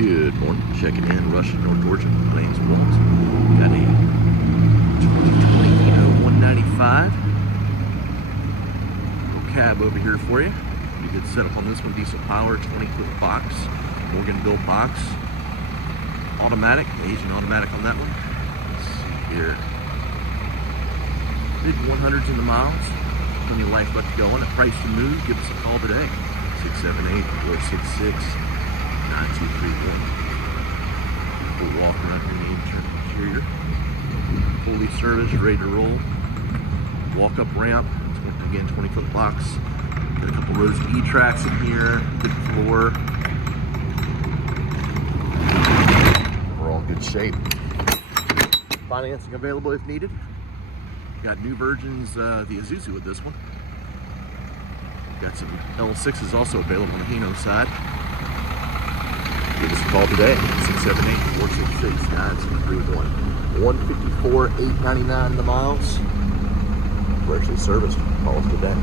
Good morning. Checking in, Russian, North Georgia, Plains Walt. Got a 2020 Hino 195. Little cab over here for you. Pretty good setup on this one. Diesel power, 20-foot box, Morgan built box. Automatic, Aisin automatic on that one. Let's see here. Mid 100s in the miles. Plenty of life left to go on it. Price to move. Give us a call today. 678-466-9231. We'll walk around here in the interior. Fully serviced, ready to roll. Walk up ramp. Again, 20-foot box. Got a couple rows of E-tracks in here. Good floor. We're all in good shape. Financing available if needed. Got new versions, the Isuzu with this one. Got some L6s also available on the Hino side. Give us a call today, 678-466-9231. 154,899 the miles. Freshly serviced. Call us today.